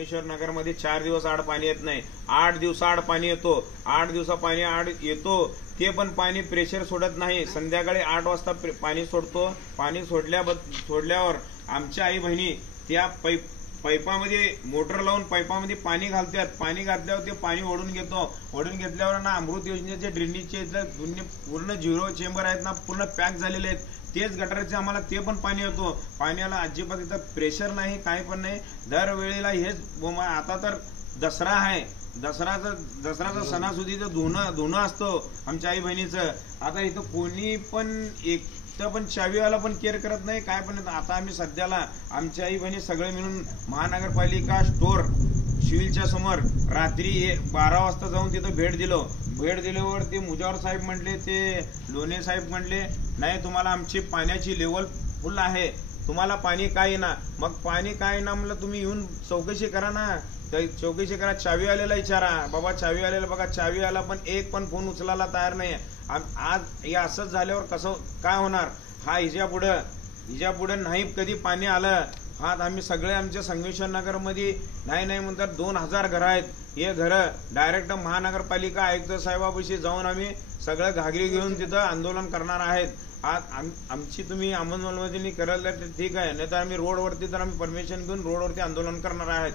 संगमेश्वर नगर मध्ये 4 दिवस आड पाणी येत नाही, 8 दिवसाआड पाणी येतो, 8 दिवसा पाणी आड येतो, ते पण पाणी प्रेशर सोडत नाही। संध्याकाळी 8 वाजता पाणी सोडतो। पाणी सोडल्यावर आमच्या आई बहिणी त्या पाईपामध्ये मोटर लावून पाईपामध्ये पाणी घालतात। पाणी घातल्यावर ते पाणी ओढून घेतो। ओढून घेतल्यावर ना अमृत योजनेचे ड्रेनेजचे पूर्ण 0 चेंबर आहेत ना, पूर्ण पॅक झालेले आहेत। तेच गटाराचे आम्हाला ते पण पाणी येतो। पाण्याला अजिबात इथं प्रेशर नाही, काही पण नाही। दरवेळेला हेच आता तर दसरा आहे, दसराचा सणासुदीचं धुणं असतो आमच्या आई बहिणीचं। आता इथं कोणी पण एक पण चावीवाला पण केअर करत नाही, काय पण। आता आम्ही सध्याला आमच्या आई बहिणी सगळे मिळून महानगरपालिका स्टोर सिव्हिलच्या समोर रात्री 12 वाजता जाऊन तिथं भेट दिल्यावर ते मुजावर साहेब म्हटले, ते लोणे साहेब म्हटले, नाही तुम्हाला आमची पाण्याची लेवल फुल आहे, तुम्हाला पाणी काय ना। मग पाणी काय ना म्हणलं, तुम्ही येऊन चौकशी करा ना, चौकशी करा। चावी आलेला विचारा, बाबा चावी आलेला बघा। चावी आला पण एक पण फोन उचलायला तयार नाही। आज हे असंच झाल्यावर कसं काय होणार? हा हिच्या पुढे नाही कधी पाणी आलं। हा आम्ही सगळे आमच्या संगमेश्वर नगर मध्ये नाही म्हणतात 2000 घर आहेत। हे घर डायरेक्ट महानगरपालिका आयुक्त साहेबापाशी जाऊन आम्ही सगळं घागरी घेऊन तिथं आंदोलन करणार आहेत। आज आमची तुम्ही अंमलबजावणी करायला ठीक आहे, नाही तर आम्ही रोडवरती, तर आम्ही परमिशन घेऊन रोडवरती आंदोलन करणार आहेत।